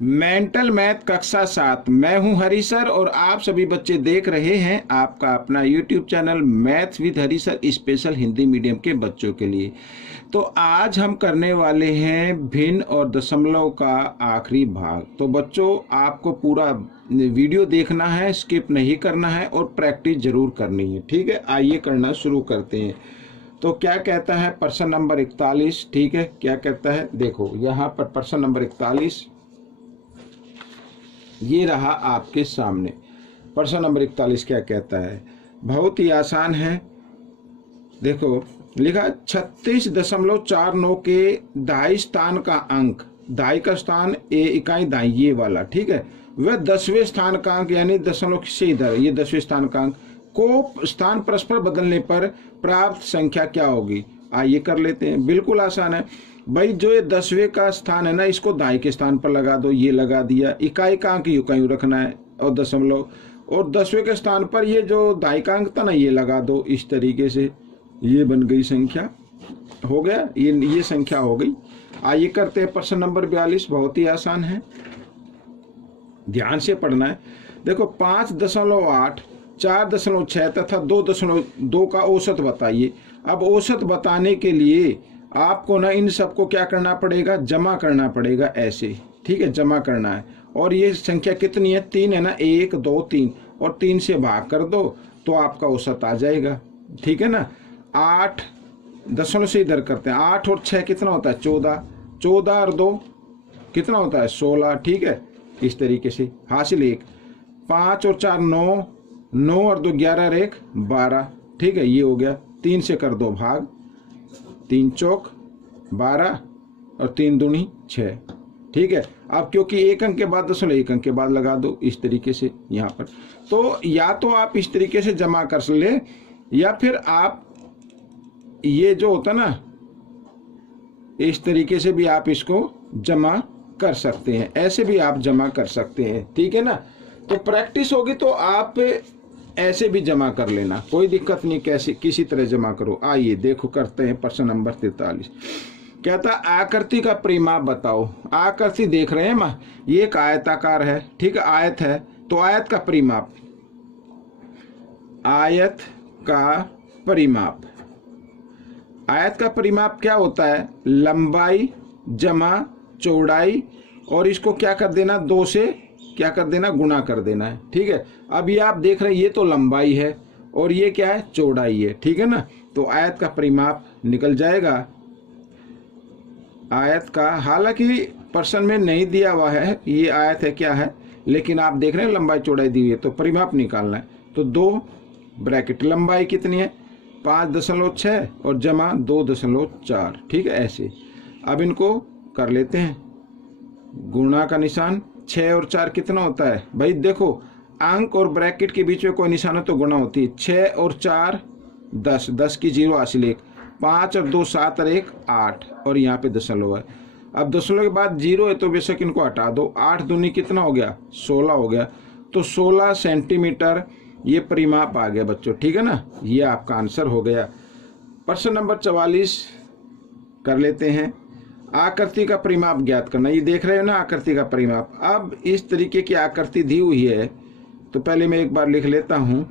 Mental math कक्षा 7। मैं हूं हरी सर और आप सभी बच्चे देख रहे हैं आपका अपना YouTube channel maths with Hari sir special Hindi medium के बच्चों के लिए। तो आज हम करने वाले हैं भिन्न और दशमलव का आखिरी भाग। तो बच्चों आपको पूरा वीडियो देखना है, स्किप नहीं करना है और प्रैक्टिस जरूर करनी है। ठीक है, आइए करना शुरू करते हैं। तो क्या कहता है प्रश्न नंबर 41। ठीक है, क्या कहता है, देखो यहाँ पर प्रश्न नंबर 41 ये रहा आपके सामने। प्रश्न नंबर 41 क्या कहता है, बहुत ही आसान है। देखो लिखा 36.49 के दाई स्थान का अंक, दाई का स्थान इकाई दाई ये वाला, ठीक है, वह 10वें स्थान का अंक यानी दशमलव से इधर ये 10वें स्थान का अंक को स्थान परस्पर बदलने पर प्राप्त संख्या क्या होगी। आइए कर लेते हैं, बिल्कुल आसान है भाई। जो ये 10वें का स्थान है ना, इसको दाई के स्थान पर लगा दो, ये लगा दिया। इकाई का अंक यूं का यूं रखना है और दशमलव, और 10वें के स्थान पर ये जो दाई का अंक था ना ये लगा दो। इस तरीके से ये बन गई संख्या, हो गया, ये संख्या हो गई। आइए करते हैं प्रश्न नंबर 42। बहुत ही आसान है, ध्यान से पढ़ना है। देखो 5.8, 4.6 तथा 2.2 का औसत बताइए। अब औसत बताने के लिए आपको ना इन सबको क्या करना पड़ेगा, जमा करना पड़ेगा ऐसे। ठीक है, जमा करना है। और ये संख्या कितनी है, 3 है ना, 1 2 3, और 3 से भाग कर दो तो आपका औसत आ जाएगा। ठीक है ना। 8 दशमलव से इधर करते हैं, 8 और 6 कितना होता है, 14, 14 और 2 कितना होता है, 16। ठीक है, इस तरीके से हासिल 1, 5 और 4 9, 9 और 2 11 और 1 12। ठीक है, ये हो गया। 3 से कर दो भाग, 3 चौक 12 और 3 दूनी 6। ठीक है, अब क्योंकि एक अंक के बाद दशमलव एक अंक के बाद लगा दो इस तरीके से यहाँ पर। तो या तो आप इस तरीके से जमा कर ले, या फिर आप ये जो होता ना इस तरीके से भी आप इसको जमा कर सकते हैं, ऐसे भी आप जमा कर सकते हैं। ठीक है ना। तो प्रैक्टिस होगी तो आप ऐसे भी जमा कर लेना, कोई दिक्कत नहीं, कैसे किसी तरह जमा करो। आइए देखो करते हैं प्रश्न नंबर 43। कहता आकृति का परिमाप बताओ। आकृति देख रहे हैं माँ, ये एक आयताकार है। ठीक है, आयत है, तो आयत का परिमाप, आयत का परिमाप, आयत का परिमाप क्या होता है, लंबाई जमा चौड़ाई, और इसको क्या कर देना, 2 से क्या कर देना, गुणा कर देना है। ठीक है, अब ये आप देख रहे हैं ये तो लंबाई है और ये क्या है, चौड़ाई है। ठीक है ना। तो आयत का परिमाप निकल जाएगा। आयत का, हालांकि प्रश्न में नहीं दिया हुआ है ये आयत है क्या है, लेकिन आप देख रहे हैं लंबाई चौड़ाई दी हुई है, तो परिमाप निकालना है। तो 2 ब्रैकेट, लंबाई कितनी है 5.6 और जमा 2.4। ठीक है, ऐसे। अब इनको कर लेते हैं, गुणा का निशान, 6 और 4 कितना होता है भाई, देखो अंक और ब्रैकेट के बीच में कोई निशान हो तो गुणा होती है। 6 और 4 10, 10 की 0 हासिल 1, 5 और 2 7 और 1 8, और यहाँ पे दशमलव है। अब दशमलव के बाद 0 है तो बेशक इनको हटा दो। 8 दूनी कितना हो गया, 16 हो गया। तो 16 सेंटीमीटर ये परिमाप आ गया बच्चों। ठीक है ना, ये आपका आंसर हो गया। प्रश्न नंबर 44 कर लेते हैं। आकृति का परिमाप ज्ञात करना। ये देख रहे हो ना आकृति का परिमाप। अब इस तरीके की आकृति दी हुई है, तो पहले मैं एक बार लिख लेता हूं।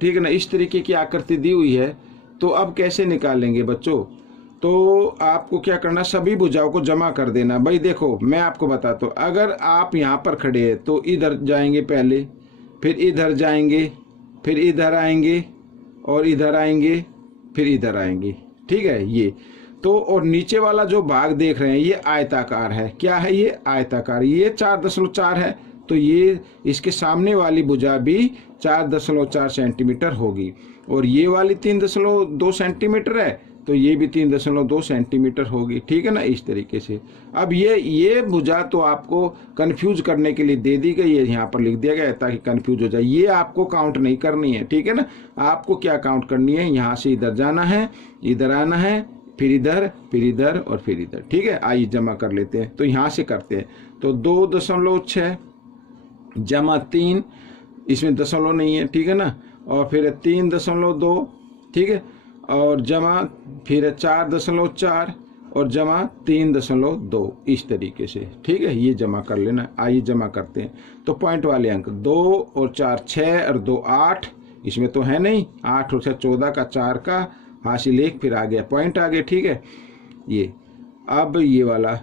ठीक है ना, इस तरीके की आकृति दी हुई है, तो अब कैसे निकालेंगे बच्चों, तो आपको क्या करना, सभी भुजाओं को जमा कर देना। भाई देखो मैं आपको बताता हूँ, अगर आप यहाँ पर खड़े हैं तो इधर जाएंगे पहले, फिर इधर जाएंगे, फिर इधर आएंगे, और इधर आएंगे, फिर इधर आएंगे। ठीक है, ये तो, और नीचे वाला जो भाग देख रहे हैं ये आयताकार है। क्या है ये, आयताकार। ये 4.4 है, तो ये इसके सामने वाली भुजा भी 4.4 सेंटीमीटर होगी, और ये वाली 3.2 सेंटीमीटर है, तो ये भी 3.2 सेंटीमीटर होगी। ठीक है ना, इस तरीके से। अब ये भुजा तो आपको कंफ्यूज करने के लिए दे दी गई है, यहाँ पर लिख दिया गया है ताकि कंफ्यूज हो जाए। ये आपको काउंट नहीं करनी है। ठीक है ना, आपको क्या काउंट करनी है, यहाँ से इधर जाना है, इधर आना है, फिर इधर, फिर इधर और फिर इधर। ठीक है, आइए जमा कर लेते हैं। तो यहाँ से करते हैं, तो 2.6 जमा 3, इसमें दशमलव नहीं है। ठीक है ना, और फिर 3.2, ठीक है, और जमा फिर 4.4, और जमा 3.2 इस तरीके से। ठीक है, ये जमा कर लेना। आइए जमा करते हैं। तो पॉइंट वाले अंक 2 और 4 6 और 2 8, इसमें तो है नहीं, 8 और 6 14 का, 4 का, हासिल 1, फिर आ गया पॉइंट आ गए। ठीक है, ये अब ये वाला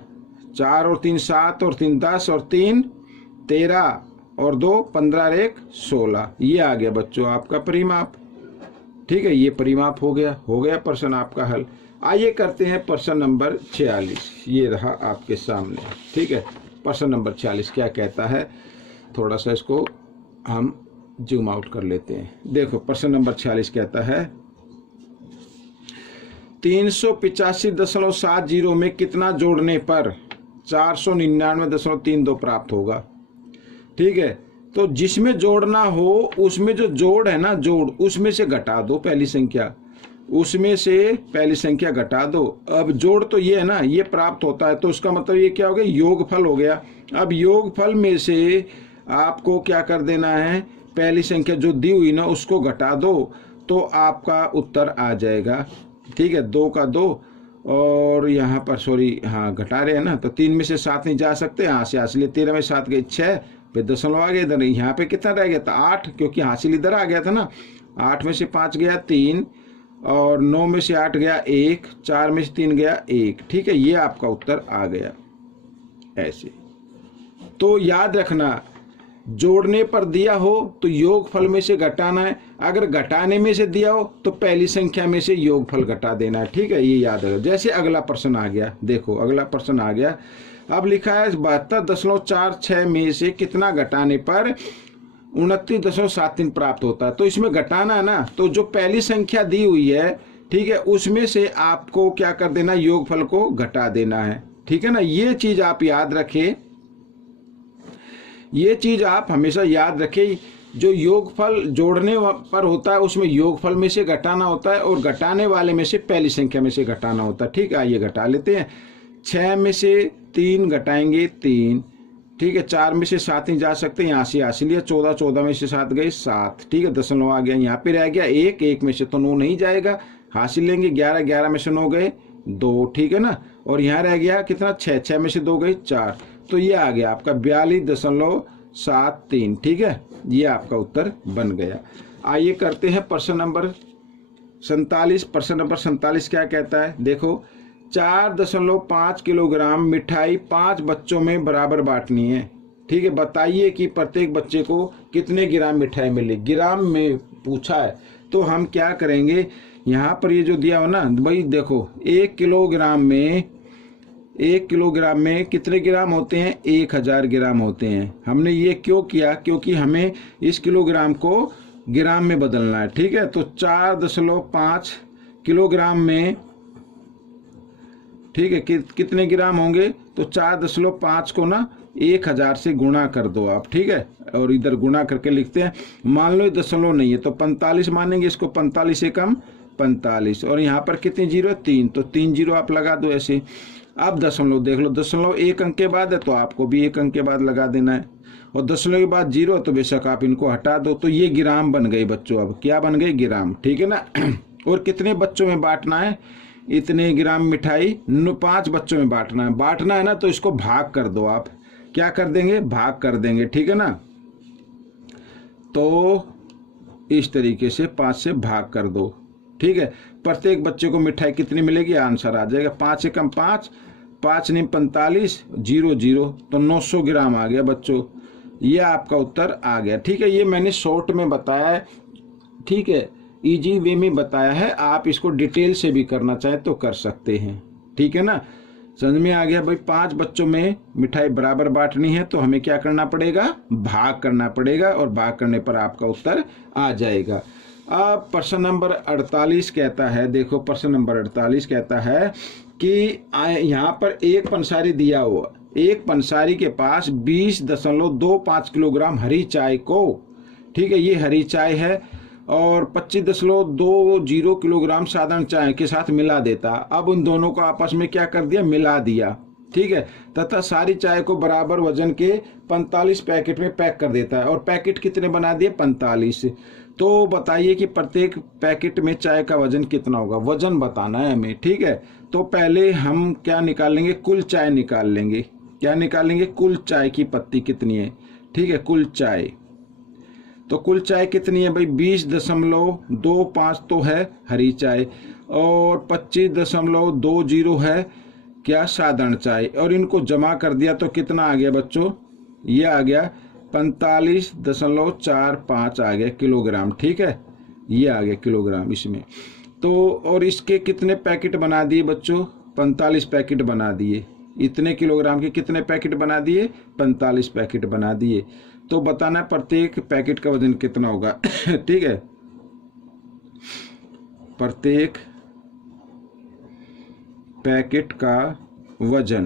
4 और 3 7 और 3 10 और 3 13 और 2 15 और 1 16, ये आ गया बच्चों आपका परिमाप। ठीक है, ये परिमाप हो गया प्रश्न आपका हल। आइए करते हैं प्रश्न नंबर 46, ये रहा आपके सामने। ठीक है, प्रश्न नंबर 46 क्या कहता है, थोड़ा सा इसको हम जूम आउट कर लेते हैं। देखो प्रश्न नंबर 46 कहता है 385.70 में कितना जोड़ने पर 499.32 प्राप्त होगा। ठीक है, तो जिसमें जोड़ना हो उसमें जो जोड़ है ना, जोड़ उसमें से घटा दो पहली संख्या, उसमें से पहली संख्या घटा दो। अब जोड़ तो ये है ना, ये प्राप्त होता है, तो उसका मतलब ये क्या हो गया, योगफल हो गया। अब योगफल में से आपको क्या कर देना है, पहली संख्या जो दी हुई ना उसको घटा दो, तो आपका उत्तर आ जाएगा। ठीक है, 2 का 2 और यहाँ पर सॉरी हाँ घटा रहे हैं ना, तो 3 में से 7 नहीं जा सकते, यहाँ से हासिल 13 में 7 गए 6, फिर दशमलव आ गया इधर, यहाँ पे कितना रह गया था 8, क्योंकि हासिल इधर आ गया था ना। 8 में से 5 गया 3 और 9 में से 8 गया 1, 4 में से 3 गया 1। ठीक है, ये आपका उत्तर आ गया ऐसे। तो याद रखना, जोड़ने पर दिया हो तो योगफल में से घटाना है, अगर घटाने में से दिया हो तो पहली संख्या में से योगफल घटा देना है। ठीक है, ये याद रखो। जैसे अगला प्रश्न आ गया, देखो अगला प्रश्न आ गया। अब लिखा है 72.46 में से कितना घटाने पर 29.73 प्राप्त होता है। तो इसमें घटाना है ना, तो जो पहली संख्या दी हुई है, ठीक है, उसमें से आपको क्या कर देना, योगफल को घटा देना है। ठीक है ना, ये चीज आप याद रखें, ये चीज आप हमेशा याद रखें। जो योगफल जोड़ने पर होता है उसमें योगफल में से घटाना होता है और घटाने वाले में से पहली संख्या में से घटाना होता है। ठीक है, आइए घटा लेते हैं। 6 में से 3 घटाएंगे 3। ठीक है, 4 में से 7 नहीं जा सकते, यहाँ से हासिल लिया 14, 14 में से 7 गए 7। ठीक है, दशमलव आ गया, यहाँ पे रह गया 1, 1 में से तो 9 नहीं जाएगा, हासिल लेंगे 11, 11 में से 9 गए 2। ठीक है ना, और यहाँ रह गया कितना 6, 6 में से 2 गए 4, तो ये आ गया आपका 42.73। ठीक है, ये आपका उत्तर बन गया। आइए करते हैं प्रश्न नंबर 47। प्रश्न नंबर 47 क्या कहता है, देखो 4.5 किलोग्राम मिठाई 5 बच्चों में बराबर बांटनी है। ठीक है, बताइए कि प्रत्येक बच्चे को कितने ग्राम मिठाई मिली। ग्राम में पूछा है, तो हम क्या करेंगे, यहाँ पर ये जो दिया हो ना भाई, देखो 1 किलोग्राम में कितने ग्राम होते हैं, 1000 ग्राम होते हैं। हमने ये क्यों किया, क्योंकि हमें इस किलोग्राम को ग्राम में बदलना है। ठीक है, तो 4.5 किलोग्राम में, ठीक है, कितने ग्राम होंगे, तो 4.5 को ना 1000 से गुणा कर दो आप। ठीक है, और इधर गुणा करके लिखते हैं। मान लो ये दशमलव नहीं है तो 45 मानेंगे इसको, 45 से कम 45, और यहाँ पर कितनी जीरो, 3, तो 3 जीरो आप लगा दो ऐसे। अब दशमलव देख लो, दशमलव 1 अंक के बाद है तो आपको भी 1 अंक के बाद लगा देना है, और दशमलव के बाद 0 तो बेशक आप इनको हटा दो। तो ये ग्राम बन गए बच्चों, अब क्या बन गए, ग्राम। ठीक है ना, और कितने बच्चों में बांटना है, इतने ग्राम मिठाई 5 बच्चों में बांटना है ना, तो इसको भाग कर दो आप। क्या कर देंगे, भाग कर देंगे। ठीक है ना, तो इस तरीके से 5 से भाग कर दो। ठीक है, प्रत्येक बच्चे को मिठाई कितनी मिलेगी, आंसर आ जाएगा 5 से कम 5, 5 नहीं 45, 0 0, तो 900 ग्राम आ गया बच्चों, ये आपका उत्तर आ गया। ठीक है, ये मैंने शॉर्ट में बताया है। ठीक है, इजी वे में बताया है, आप इसको डिटेल से भी करना चाहें तो कर सकते हैं। ठीक है ना, समझ में आ गया भाई। 5 बच्चों में मिठाई बराबर बांटनी है तो हमें क्या करना पड़ेगा, भाग करना पड़ेगा, और भाग करने पर आपका उत्तर आ जाएगा। अब प्रश्न नंबर 48 कहता है, देखो प्रश्न नंबर 48 कहता है कि यहाँ पर एक पंसारी दिया हुआ, एक पंसारी के पास 20.25 किलोग्राम हरी चाय को, ठीक है, ये हरी चाय है, और 25.20 किलोग्राम साधारण चाय के साथ मिला देता। अब उन दोनों को आपस में क्या कर दिया, मिला दिया। ठीक है, तथा सारी चाय को बराबर वजन के 45 पैकेट में पैक कर देता है। और पैकेट कितने बना दिए? 45। तो बताइए कि प्रत्येक पैकेट में चाय का वजन कितना होगा, वजन बताना है हमें, ठीक है। तो पहले हम क्या निकालेंगे? कुल चाय निकाल लेंगे। क्या निकालेंगे? कुल चाय की पत्ती कितनी है, ठीक है, कुल चाय। तो कुल चाय कितनी है भाई? 20.25 तो है हरी चाय, और 25.20 है क्या? साधारण चाय। और इनको जमा कर दिया तो कितना आ गया बच्चों? ये आ गया 45.45 आ गया किलोग्राम, ठीक है, ये आ गया किलोग्राम इसमें। तो और इसके कितने पैकेट बना दिए बच्चों? 45 पैकेट बना दिए। इतने किलोग्राम के कितने पैकेट बना दिए? 45 पैकेट बना दिए। तो बताना प्रत्येक पैकेट का वजन कितना होगा। ठीक है, प्रत्येक पैकेट का वजन,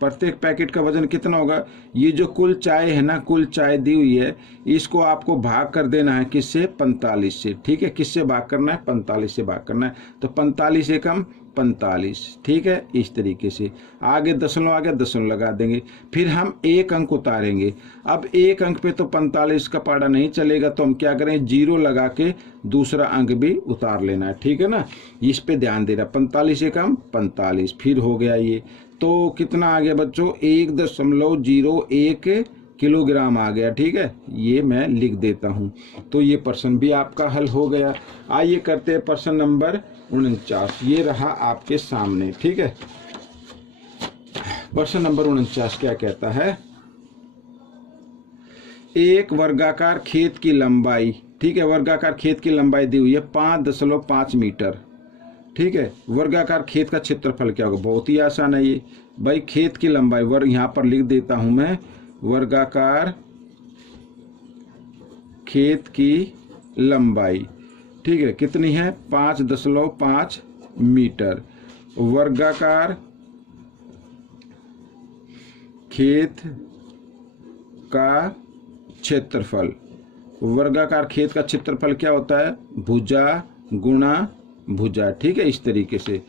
प्रत्येक पैकेट का वजन कितना होगा? ये जो कुल चाय है ना, कुल चाय दी हुई है, इसको आपको भाग कर देना है किससे? 45 से, ठीक है। किससे भाग करना है? 45 से भाग करना है। तो 45 एकम 45, ठीक है, इस तरीके से। आगे दशमलव आ गया, दशमलव लगा देंगे। फिर हम एक अंक उतारेंगे। अब एक अंक पे तो 45 का पाड़ा नहीं चलेगा, तो हम क्या करें? 0 लगा के दूसरा अंक भी उतार लेना है, ठीक है ना। इस पे ध्यान देना। 45 एकम 45, फिर हो गया ये। तो कितना आ गया बच्चों? 1.01 किलोग्राम आ गया, ठीक है, ये मैं लिख देता हूँ। तो ये प्रश्न भी आपका हल हो गया। आइए करते हैं प्रश्न नंबर 49। ये रहा आपके सामने, ठीक है। प्रश्न नंबर 49 क्या कहता है? एक वर्गाकार खेत की लंबाई, ठीक है, वर्गाकार खेत की लंबाई दी हुई है 5.5 मीटर, ठीक है। वर्गाकार खेत का क्षेत्रफल क्या होगा? बहुत ही आसान है ये भाई। खेत की लंबाई वर्ग, यहाँ पर लिख देता हूं मैं, वर्गाकार खेत की लंबाई, ठीक है, कितनी है? 5.5 मीटर। वर्गाकार खेत का क्षेत्रफल, वर्गाकार खेत का क्षेत्रफल क्या होता है? भुजा गुणा भुजा, ठीक है, इस तरीके से।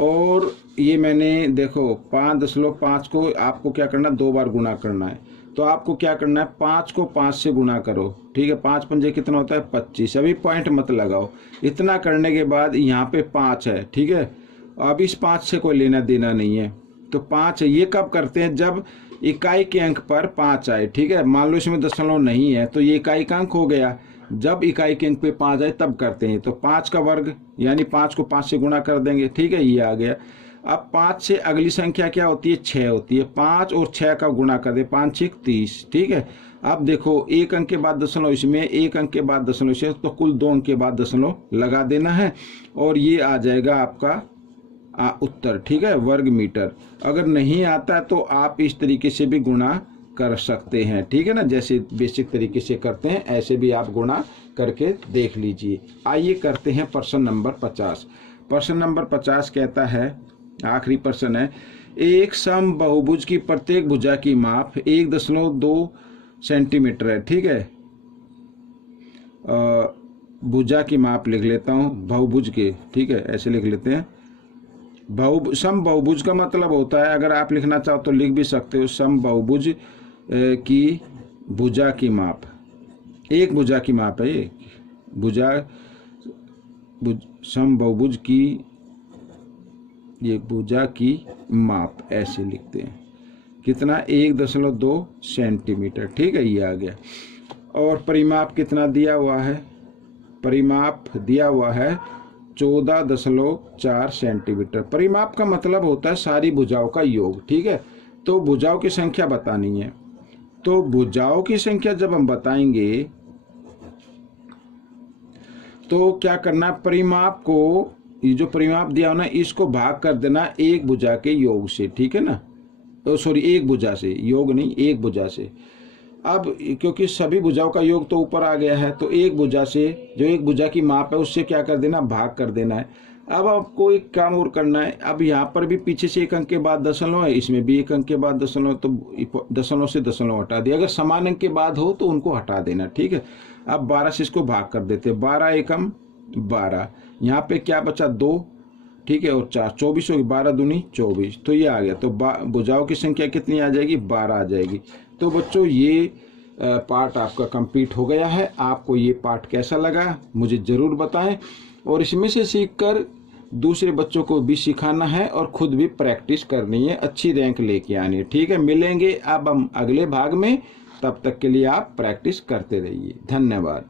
और ये मैंने देखो 5.5 को आपको क्या करना? 2 बार गुणा करना है। तो आपको क्या करना है? 5 को 5 से गुणा करो, ठीक है। 5 पंजे कितना होता है? 25। अभी पॉइंट मत लगाओ। इतना करने के बाद यहाँ पे 5 है, ठीक है। अब इस 5 से कोई लेना देना नहीं है, तो 5 है। ये कब करते हैं? जब इकाई के अंक पर 5 आए, ठीक है। मान लो इसमें दशमलव नहीं है तो ये इकाई का अंक हो गया। जब इकाई के अंक पे 5 आए तब करते हैं। तो 5 का वर्ग यानी 5 को 5 से गुणा कर देंगे, ठीक है, ये आ गया। अब 5 से अगली संख्या क्या होती है? 6 होती है। 5 और 6 का गुणा कर दे, 5 6 30, ठीक है। अब देखो एक अंक के बाद दशमलव इसमें, एक अंक के बाद दशमलव इसमें, तो कुल 2 अंक के बाद दशमलव लगा देना है और ये आ जाएगा आपका उत्तर, ठीक है, वर्ग मीटर। अगर नहीं आता है तो आप इस तरीके से भी गुणा कर सकते हैं, ठीक है ना। जैसे बेसिक तरीके से करते हैं ऐसे भी आप गुणा करके देख लीजिए। आइए करते हैं प्रश्न नंबर 50। प्रश्न नंबर 50 कहता है, आखिरी प्रश्न है, एक सम बहुभुज की प्रत्येक भुजा की माप 1.2 सेंटीमीटर है, ठीक है। भुजा की माप लिख लेता हूँ, बहुभुज के, ठीक है, ऐसे लिख लेते हैं। सम बहुभुज का मतलब होता है, अगर आप लिखना चाहो तो लिख भी सकते हो, सम बहुभुज की भुजा की माप, एक भुजा की माप है ये, सम बहुभुज की ये भुजा की माप, ऐसे लिखते हैं। कितना? 1.2 सेंटीमीटर, ठीक है, ये आ गया। और परिमाप कितना दिया हुआ है? परिमाप दिया हुआ है 14.4 सेंटीमीटर। परिमाप का मतलब होता है सारी भुजाओं का योग, ठीक है। तो भुजाओं की संख्या बतानी है। तो भुजाओं की संख्या जब हम बताएंगे तो क्या करना? परिमाप को, ये जो परिमाप दिया हो ना, इसको भाग कर देना एक भुजा के योग से, ठीक है ना। तो सॉरी, एक भुजा से, योग नहीं, एक भुजा से। अब क्योंकि सभी भुजाओं का योग तो ऊपर आ गया है, तो एक भुजा से, जो एक भुजा की माप है उससे क्या कर देना? भाग कर देना है। अब आपको एक काम और करना है। अब यहाँ पर भी पीछे से एक अंक के बाद दशमलव है, इसमें भी एक अंक के बाद दशमलव, तो दशमलव से दशमलव हटा दिया। अगर समान अंक के बाद हो तो उनको हटा देना, ठीक है। अब 12 से इसको भाग कर देते, 12 एकम 12, यहाँ पे क्या बचा? 2, ठीक है, और 4 24 होगी, 12 दूनी 24, तो ये आ गया। तो भुजाओं की संख्या कितनी आ जाएगी, 12 आ जाएगी। तो बच्चों ये पार्ट आपका कंप्लीट हो गया है। आपको ये पार्ट कैसा लगा मुझे ज़रूर बताएं, और इसमें से सीखकर दूसरे बच्चों को भी सिखाना है और खुद भी प्रैक्टिस करनी है, अच्छी रैंक लेके आनी है। ठीक है, मिलेंगे अब हम अगले भाग में, तब तक के लिए आप प्रैक्टिस करते रहिए। धन्यवाद।